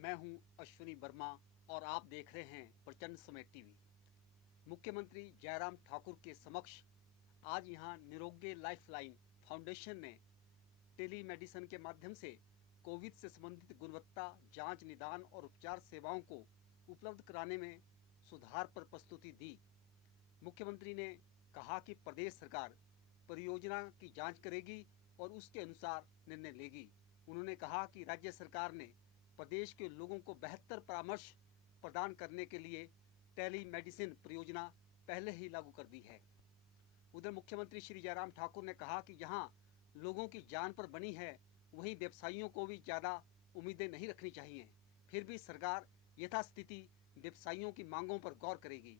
मैं हूं अश्विनी वर्मा और आप देख रहे हैं प्रचंड समय टीवी। मुख्यमंत्री जयराम ठाकुर के समक्ष आज यहां निरोग्य लाइफलाइन फाउंडेशन ने टेलीमेडिसिन के माध्यम से कोविड से संबंधित गुणवत्ता जांच, निदान और उपचार सेवाओं को उपलब्ध कराने में सुधार पर प्रस्तुति दी। मुख्यमंत्री ने कहा कि प्रदेश सरकार परियोजना की जांच करेगी और उसके अनुसार निर्णय लेगी। उन्होंने कहा कि राज्य सरकार ने प्रदेश के लोगों को बेहतर परामर्श प्रदान करने के लिए टेलीमेडिसिन परियोजना पहले ही लागू कर दी है। उधर मुख्यमंत्री श्री जयराम ठाकुर ने कहा कि जहां लोगों की जान पर बनी है, वहीं व्यवसायियों को भी ज़्यादा उम्मीदें नहीं रखनी चाहिए। फिर भी सरकार यथास्थिति व्यवसायियों की मांगों पर गौर करेगी।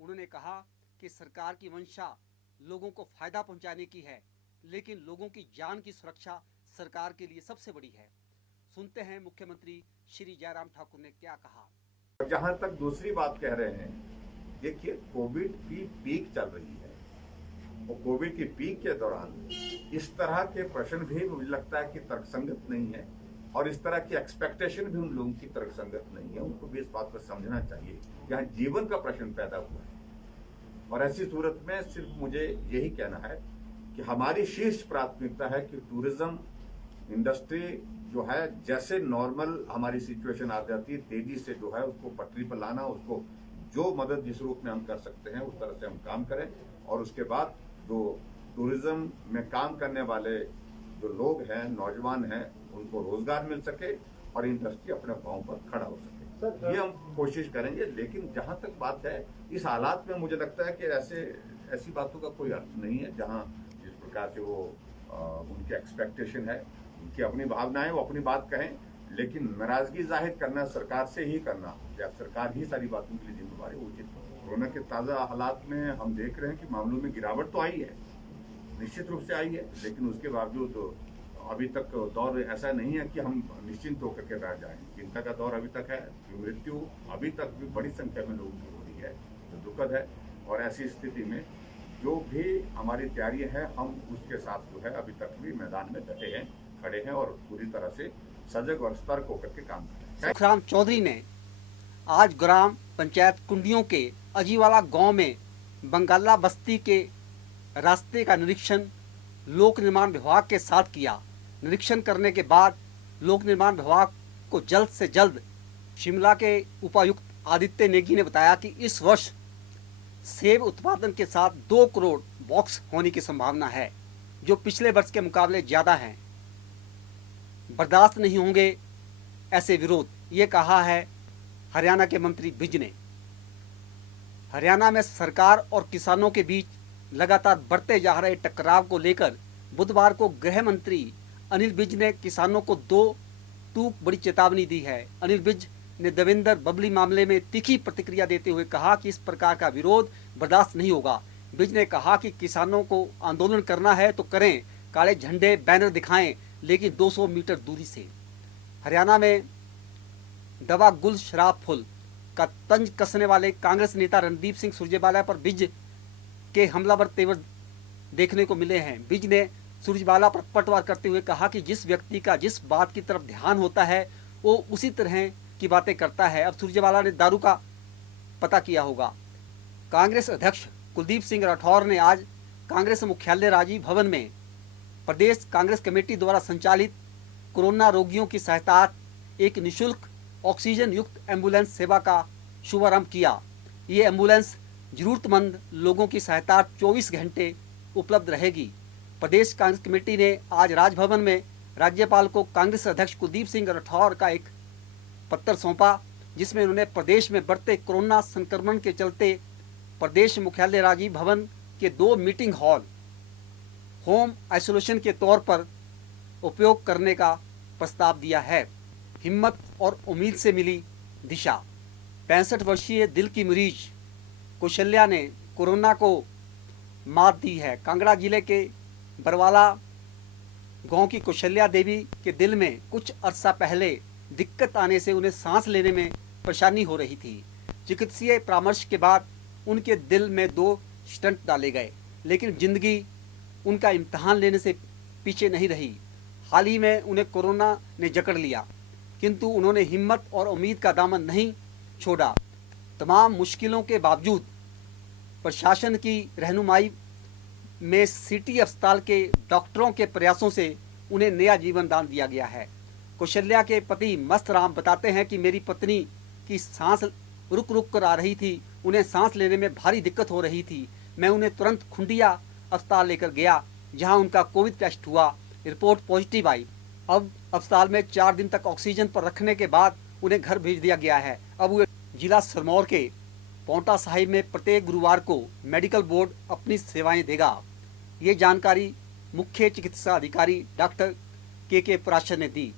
उन्होंने कहा कि सरकार की मंशा लोगों को फायदा पहुंचाने की है, लेकिन लोगों की जान की सुरक्षा सरकार के लिए सबसे बड़ी है। सुनते हैं मुख्यमंत्री श्री जयराम ठाकुर ने क्या कहा। जहां तक दूसरी बात कह रहे हैं, देखिए कोविड की पीक चल रही है और कोविड की पीक के दौरान इस तरह के प्रश्न भी मुझे लगता है कि तर्कसंगत नहीं है और इस तरह की एक्सपेक्टेशन भी उन लोगों की तर्कसंगत नहीं है। उनको भी इस बात को समझना चाहिए यहाँ जीवन का प्रश्न पैदा हुआ है और ऐसी सूरत में सिर्फ मुझे यही कहना है कि हमारी शीर्ष प्राथमिकता है कि टूरिज्म इंडस्ट्री जो है जैसे नॉर्मल हमारी सिचुएशन आ जाती है, तेजी से जो है उसको पटरी पर लाना, उसको जो मदद जिस रूप में हम कर सकते हैं उस तरह से हम काम करें और उसके बाद जो टूरिज्म में काम करने वाले जो लोग हैं, नौजवान हैं, उनको रोजगार मिल सके और इंडस्ट्री अपने पांव पर खड़ा हो सके। ये हम कोशिश करेंगे। लेकिन जहां तक बात है, इस हालात में मुझे लगता है कि ऐसी बातों का कोई अर्थ नहीं है जहां जिस प्रकार से वो उनकी एक्सपेक्टेशन है, उनकी अपनी भावनाएं, वो अपनी बात कहें, लेकिन नाराजगी जाहिर करना सरकार से ही करना या सरकार ही सारी बातों के लिए जिम्मेदार है, उचित। कोरोना के ताज़ा हालात में हम देख रहे हैं कि मामलों में गिरावट तो आई है, निश्चित रूप से आई है, लेकिन उसके बावजूद अभी तक दौर ऐसा नहीं है कि हम निश्चिंत होकर के रह जाएं। चिंता का दौर अभी तक है। मृत्यु अभी तक भी बड़ी संख्या में लोगों की हो रही है, तो दुखद है। और ऐसी स्थिति में जो भी हमारी तैयारी है, हम उसके साथ जो है अभी तक भी मैदान में डटे हैं, खड़े हैं और पूरी तरह से सजग और सतर्क होकर के काम कर रहे हैं। सुखराम चौधरी ने आज ग्राम पंचायत कुंडियों के अजीवाला गांव में बंगाला बस्ती के रास्ते का निरीक्षण लोक निर्माण विभाग के साथ किया। निरीक्षण करने के बाद लोक निर्माण विभाग को जल्द से जल्द शिमला के उपायुक्त आदित्य नेगी ने बताया कि इस वर्ष सेब उत्पादन के साथ 2 करोड़ बॉक्स होने की संभावना है, जो पिछले वर्ष के मुकाबले ज़्यादा है। बर्दाश्त नहीं होंगे ऐसे विरोध, ये कहा है हरियाणा के मंत्री विज ने। हरियाणा में सरकार और किसानों के बीच लगातार बढ़ते जा रहे टकराव को लेकर बुधवार को गृह मंत्री अनिल विज ने किसानों को 2 टूक बड़ी चेतावनी दी है। अनिल विज ने देवेंद्र बबली मामले में तीखी प्रतिक्रिया देते हुए कहा कि इस प्रकार का विरोध बर्दाश्त नहीं होगा। विज ने कहा कि किसानों को आंदोलन करना है तो करें, काले झंडे बैनर दिखाएं, लेकिन 200 मीटर दूरी से। हरियाणा में दवा गुल शराब फुल का तंज कसने वाले कांग्रेस नेता रणदीप सिंह सुरजेवाला पर विज के हमलावर तेवर देखने को मिले हैं। विज ने सुरजेवाला पर पलटवार करते हुए कहा कि जिस व्यक्ति का जिस बात की तरफ ध्यान होता है वो उसी तरह की बातें करता है। अब सुरजेवाला ने दारू का पता किया होगा। कांग्रेस अध्यक्ष कुलदीप सिंह राठौर ने आज कांग्रेस मुख्यालय राजीव भवन में प्रदेश कांग्रेस कमेटी द्वारा संचालित कोरोना रोगियों की सहायता एक निःशुल्क ऑक्सीजन युक्त एम्बुलेंस सेवा का शुभारंभ किया। ये एम्बुलेंस जरूरतमंद लोगों की सहायता 24 घंटे उपलब्ध रहेगी। प्रदेश कांग्रेस कमेटी ने आज राजभवन में राज्यपाल को कांग्रेस अध्यक्ष कुलदीप सिंह राठौर का एक पत्र सौंपा, जिसमें उन्होंने प्रदेश में बढ़ते कोरोना संक्रमण के चलते प्रदेश मुख्यालय राजीव भवन के 2 मीटिंग हॉल होम आइसोलेशन के तौर पर उपयोग करने का प्रस्ताव दिया है। हिम्मत और उम्मीद से मिली दिशा। 65 वर्षीय दिल की मरीज कौशल्या ने कोरोना को मात दी है। कांगड़ा जिले के बरवाला गांव की कौशल्या देवी के दिल में कुछ अरसा पहले दिक्कत आने से उन्हें सांस लेने में परेशानी हो रही थी। चिकित्सीय परामर्श के बाद उनके दिल में 2 स्टंट डाले गए, लेकिन जिंदगी उनका इम्तहान लेने से पीछे नहीं रही। हाल ही में उन्हें कोरोना ने जकड़ लिया। किंतु उन्होंने हिम्मत और उम्मीद का दामन नहीं छोड़ा। तमाम मुश्किलों के बावजूद प्रशासन की रहनुमाई में सिटी अस्पताल के डॉक्टरों के प्रयासों से उन्हें नया जीवन दान दिया गया है। कौशल्या के पति मस्त राम बताते हैं कि मेरी पत्नी की सांस रुक रुक कर आ रही थी, उन्हें सांस लेने में भारी दिक्कत हो रही थी। मैं उन्हें तुरंत खुंडिया अस्पताल लेकर गया, जहां उनका कोविड टेस्ट हुआ, रिपोर्ट पॉजिटिव आई। अब अस्पताल में 4 दिन तक ऑक्सीजन पर रखने के बाद उन्हें घर भेज दिया गया है। अब वे जिला सिरमौर के पौंटा साहिब में प्रत्येक गुरुवार को मेडिकल बोर्ड अपनी सेवाएं देगा। ये जानकारी मुख्य चिकित्सा अधिकारी डॉक्टर के पराशर ने दी।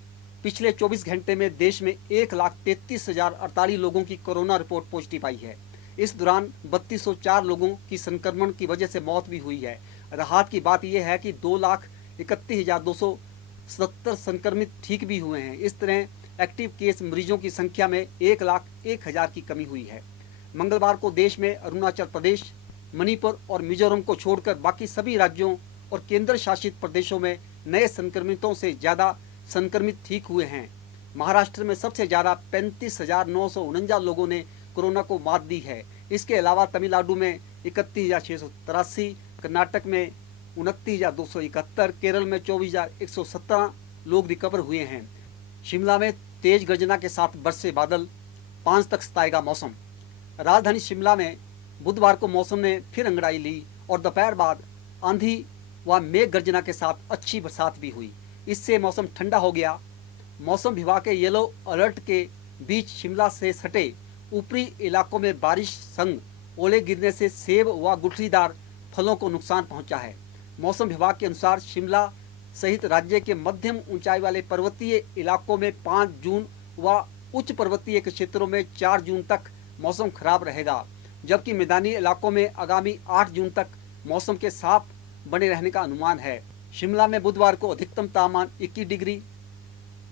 पिछले 24 घंटे में देश में 1,33,048 लोगों की कोरोना रिपोर्ट पॉजिटिव आई है। इस दौरान 3204 लोगों की संक्रमण की वजह से मौत भी हुई है। राहत की बात यह है कि 2,31,277 संक्रमित ठीक भी हुए हैं। इस तरह एक्टिव केस मरीजों की संख्या में 1,01,000 की कमी हुई है। मंगलवार को देश में अरुणाचल प्रदेश, मणिपुर और मिजोरम को छोड़कर बाकी सभी राज्यों और केंद्र शासित प्रदेशों में नए संक्रमितों से ज़्यादा संक्रमित ठीक हुए हैं। महाराष्ट्र में सबसे ज़्यादा 35,949 लोगों ने कोरोना को मात दी है। इसके अलावा तमिलनाडु में 31,683, कर्नाटक में 29,271, केरल में 24,117 लोग रिकवर हुए हैं। शिमला में तेज गर्जना के साथ बरसे बादल, 5 तक सताएगा मौसम। राजधानी शिमला में बुधवार को मौसम ने फिर अंगड़ाई ली और दोपहर बाद आंधी व मेघ गर्जना के साथ अच्छी बरसात भी हुई। इससे मौसम ठंडा हो गया। मौसम विभाग के येलो अलर्ट के बीच शिमला से सटे ऊपरी इलाकों में बारिश संग ओले गिरने से सेब व गुठलीदार फलों को नुकसान पहुंचा है। मौसम विभाग के अनुसार शिमला सहित राज्य के मध्यम ऊंचाई वाले पर्वतीय इलाकों में 5 जून व उच्च पर्वतीय क्षेत्रों में 4 जून तक मौसम खराब रहेगा, जबकि मैदानी इलाकों में आगामी 8 जून तक मौसम के साफ बने रहने का अनुमान है। शिमला में बुधवार को अधिकतम तापमान 21 डिग्री,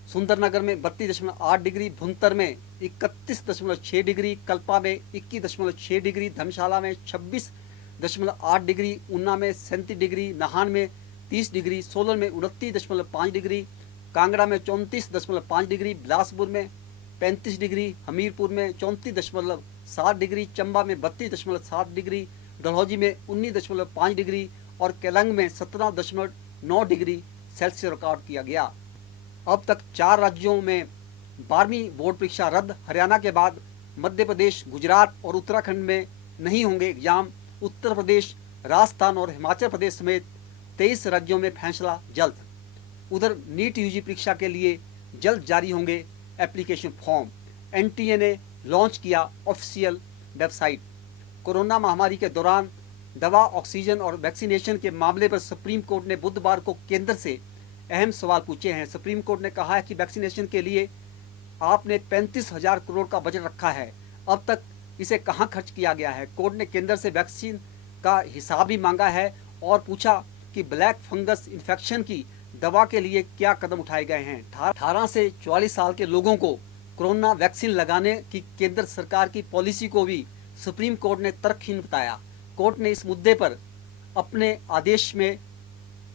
सुंदरनगर में 32.8 डिग्री, भुंतर में 31.6 डिग्री, कल्पा में 21.6 डिग्री, धर्मशाला में 26.8 डिग्री, ऊना में 37 डिग्री, नाहन में 30 डिग्री, सोलन में 29.5 डिग्री, कांगड़ा में 34.5 डिग्री, बिलासपुर में 35 डिग्री, हमीरपुर में 34.7 डिग्री, चंबा में 32.7 डिग्री, डलहौजी में 19.5 डिग्री और केलंग में 17.9 डिग्री सेल्सियस रिकॉर्ड किया गया। अब तक 4 राज्यों में 12वीं बोर्ड परीक्षा रद्द। हरियाणा के बाद मध्य प्रदेश, गुजरात और उत्तराखंड में नहीं होंगे एग्जाम। उत्तर प्रदेश, राजस्थान और हिमाचल प्रदेश समेत 23 राज्यों में फैसला जल्द। उधर नीट यूजी परीक्षा के लिए जल्द जारी होंगे एप्लीकेशन फॉर्म। एनटीए ने लॉन्च किया ऑफिशियल वेबसाइट। कोरोना महामारी के दौरान दवा, ऑक्सीजन और वैक्सीनेशन के मामले पर सुप्रीम कोर्ट ने बुधवार को केंद्र से अहम सवाल पूछे हैं। सुप्रीम कोर्ट ने कहा है कि वैक्सीनेशन के लिए आपने 35,000 करोड़ का बजट रखा है, अब तक इसे कहां खर्च किया गया है। कोर्ट ने केंद्र से वैक्सीन का हिसाब भी मांगा है और पूछा कि ब्लैक फंगस इन्फेक्शन की दवा के लिए क्या कदम उठाए गए हैं। 18 से 44 साल के लोगों को कोरोना वैक्सीन लगाने की केंद्र सरकार की पॉलिसी को भी सुप्रीम कोर्ट ने तर्कहीन बताया। कोर्ट ने इस मुद्दे पर अपने आदेश में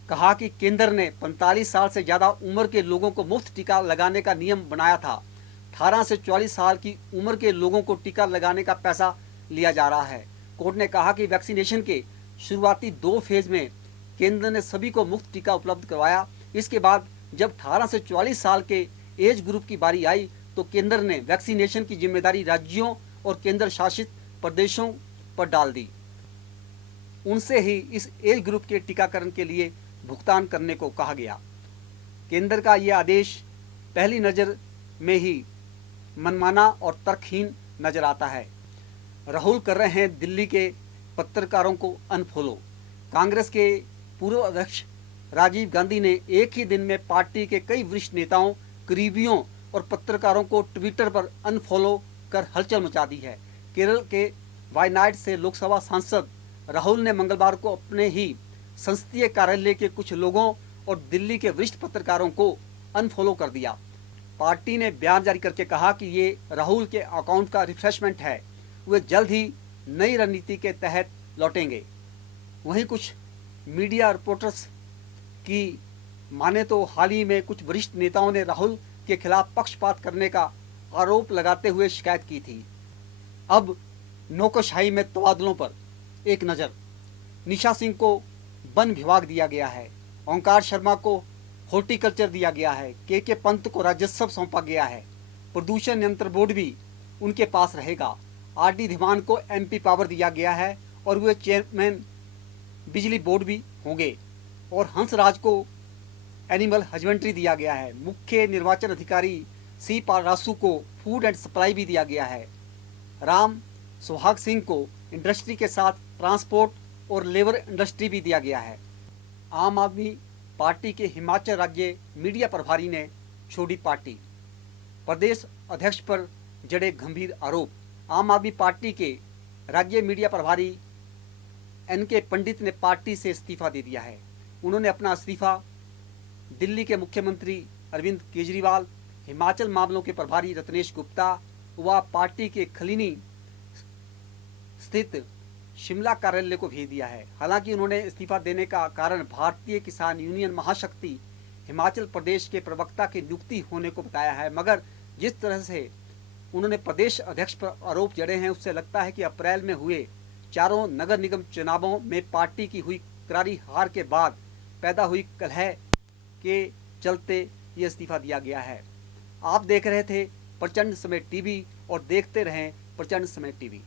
कहा कि केंद्र ने 45 साल से ज़्यादा उम्र के लोगों को मुफ्त टीका लगाने का नियम बनाया था। 18 से 44 साल की उम्र के लोगों को टीका लगाने का पैसा लिया जा रहा है। कोर्ट ने कहा कि वैक्सीनेशन के शुरुआती 2 फेज में केंद्र ने सभी को मुफ्त टीका उपलब्ध करवाया। इसके बाद जब 18 से 44 साल के एज ग्रुप की बारी आई तो केंद्र ने वैक्सीनेशन की जिम्मेदारी राज्यों और केंद्र शासित प्रदेशों पर डाल दी। उनसे ही इस एज ग्रुप के टीकाकरण के लिए भुगतान करने को कहा गया। केंद्र का यह आदेश पहली नज़र में ही मनमाना और तर्कहीन नजर आता है। राहुल कर रहे हैं दिल्ली के पत्रकारों को अनफॉलो। कांग्रेस के पूर्व अध्यक्ष राजीव गांधी ने एक ही दिन में पार्टी के कई वरिष्ठ नेताओं, करीबियों और पत्रकारों को ट्विटर पर अनफॉलो कर हलचल मचा दी है। केरल के वायनाड से लोकसभा सांसद राहुल ने मंगलवार को अपने ही संसदीय कार्यालय के कुछ लोगों और दिल्ली के वरिष्ठ पत्रकारों को अनफॉलो कर दिया। पार्टी ने बयान जारी करके कहा कि ये राहुल के अकाउंट का रिफ्रेशमेंट है, वे जल्द ही नई रणनीति के तहत लौटेंगे। वहीं कुछ मीडिया रिपोर्टर्स की माने तो हाल ही में कुछ वरिष्ठ नेताओं ने राहुल के खिलाफ पक्षपात करने का आरोप लगाते हुए शिकायत की थी। अब नौकरशाही में तबादलों पर एक नज़र। निशा सिंह को वन विभाग दिया गया है, ओंकार शर्मा को हॉर्टिकल्चर दिया गया है, के पंत को राजस्व सौंपा गया है, प्रदूषण नियंत्रण बोर्ड भी उनके पास रहेगा। आर.डी. धीमान को एमपी पावर दिया गया है और वे चेयरमैन बिजली बोर्ड भी होंगे, और हंसराज को एनिमल हस्बेंड्री दिया गया है। मुख्य निर्वाचन अधिकारी सी पारासू को फूड एंड सप्लाई भी दिया गया है। राम सुहाग सिंह को इंडस्ट्री के साथ ट्रांसपोर्ट और लेबर इंडस्ट्री भी दिया गया है। आम आदमी पार्टी के हिमाचल राज्य मीडिया प्रभारी ने छोड़ी पार्टी। प्रदेश अध्यक्ष पर जड़े गंभीर आरोप। आम आदमी पार्टी के राज्य मीडिया प्रभारी एनके पंडित ने पार्टी से इस्तीफा दे दिया है। उन्होंने अपना इस्तीफा दिल्ली के मुख्यमंत्री अरविंद केजरीवाल, हिमाचल मामलों के प्रभारी रत्नेश गुप्ता व पार्टी के खलीनी स्थित शिमला कार्यालय को भेज दिया है। हालांकि उन्होंने इस्तीफा देने का कारण भारतीय किसान यूनियन महाशक्ति हिमाचल प्रदेश के प्रवक्ता की नियुक्ति होने को बताया है, मगर जिस तरह से उन्होंने प्रदेश अध्यक्ष पर आरोप जड़े हैं उससे लगता है कि अप्रैल में हुए चारों नगर निगम चुनावों में पार्टी की हुई करारी हार के बाद पैदा हुई कलह के चलते ये इस्तीफा दिया गया है। आप देख रहे थे प्रचंड समय टीवी और देखते रहें प्रचंड समय टीवी।